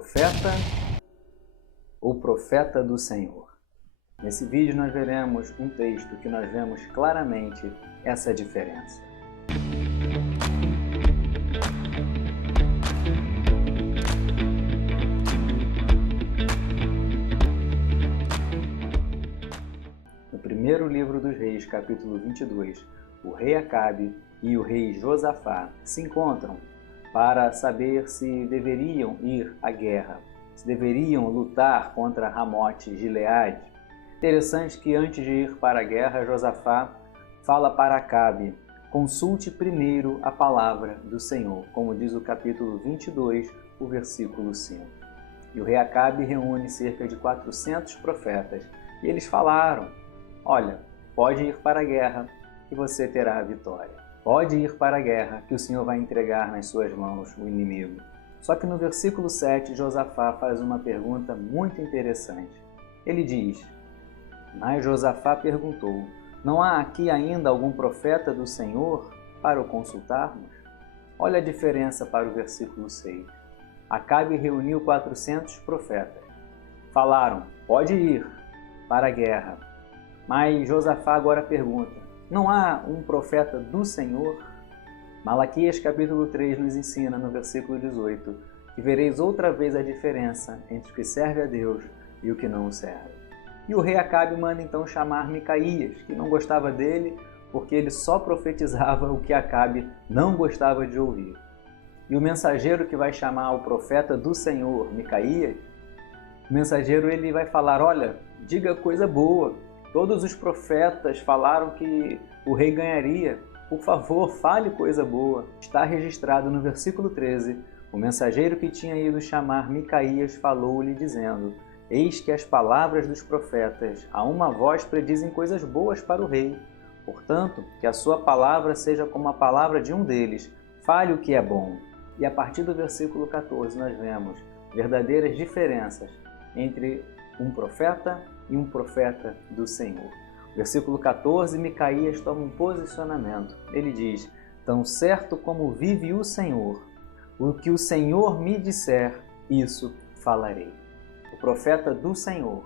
profeta ou profeta do Senhor? Nesse vídeo nós veremos um texto que nós vemos claramente essa diferença. No primeiro livro dos Reis, capítulo 22, o rei Acabe e o rei Josafá se encontram para saber se deveriam ir à guerra, se deveriam lutar contra Ramote Gileade. Interessante que antes de ir para a guerra, Josafá fala para Acabe: consulte primeiro a palavra do Senhor, como diz o capítulo 22, o versículo 5. E o rei Acabe reúne cerca de 400 profetas, e eles falaram: olha, pode ir para a guerra e você terá a vitória. Pode ir para a guerra, que o Senhor vai entregar nas suas mãos o inimigo. Só que no versículo 7, Josafá faz uma pergunta muito interessante. Ele diz: mas Josafá perguntou: não há aqui ainda algum profeta do Senhor para o consultarmos? Olha a diferença para o versículo 6. Acabe reuniu 400 profetas. Falaram: pode ir para a guerra. Mas Josafá agora pergunta: não há um profeta do Senhor? Malaquias capítulo 3 nos ensina no versículo 18 que vereis outra vez a diferença entre o que serve a Deus e o que não o serve. E o rei Acabe manda então chamar Micaías, que não gostava dele porque ele só profetizava o que Acabe não gostava de ouvir. E o mensageiro que vai chamar o profeta do Senhor, Micaías, o mensageiro ele vai falar: olha, diga coisa boa. Todos os profetas falaram que o rei ganharia. Por favor, fale coisa boa. Está registrado no versículo 13. O mensageiro que tinha ido chamar Micaías falou-lhe dizendo: eis que as palavras dos profetas a uma voz predizem coisas boas para o rei. Portanto, que a sua palavra seja como a palavra de um deles. Fale o que é bom. E a partir do versículo 14 nós vemos verdadeiras diferenças entre um profeta e um profeta do Senhor. Versículo 14, Micaías toma um posicionamento. Ele diz: tão certo como vive o Senhor, o que o Senhor me disser, isso falarei. O profeta do Senhor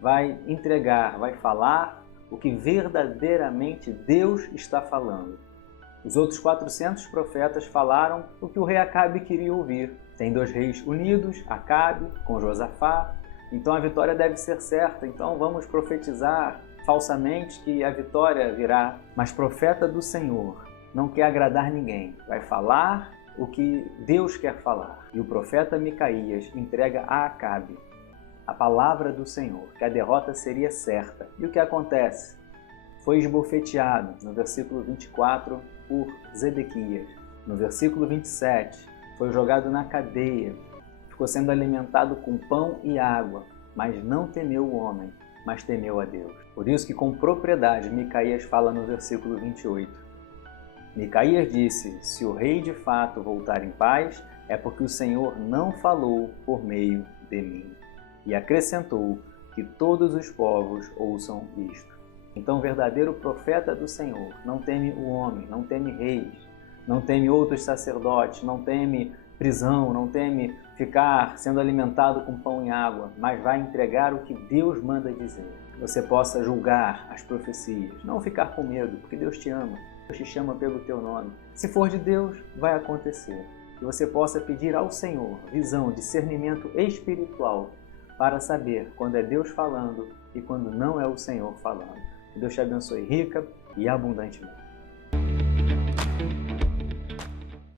vai entregar, vai falar o que verdadeiramente Deus está falando. Os outros 400 profetas falaram o que o rei Acabe queria ouvir. Tem dois reis unidos, Acabe com Josafá. Então a vitória deve ser certa, então vamos profetizar falsamente que a vitória virá. Mas profeta do Senhor não quer agradar ninguém, vai falar o que Deus quer falar. E o profeta Micaías entrega a Acabe a palavra do Senhor, que a derrota seria certa. E o que acontece? Foi esbofeteado, no versículo 24, por Zedequias. No versículo 27, foi jogado na cadeia. Ficou sendo alimentado com pão e água, mas não temeu o homem, mas temeu a Deus. Por isso que com propriedade Micaías fala no versículo 28. Micaías disse: se o rei de fato voltar em paz, é porque o Senhor não falou por meio de mim. E acrescentou: que todos os povos ouçam isto. Então o verdadeiro profeta do Senhor não teme o homem, não teme reis, não teme outros sacerdotes, não teme prisão, não teme ficar sendo alimentado com pão e água, mas vai entregar o que Deus manda dizer. Que você possa julgar as profecias, não ficar com medo, porque Deus te ama, Deus te chama pelo teu nome. Se for de Deus, vai acontecer. Que você possa pedir ao Senhor visão, discernimento espiritual para saber quando é Deus falando e quando não é o Senhor falando. Que Deus te abençoe rica e abundantemente.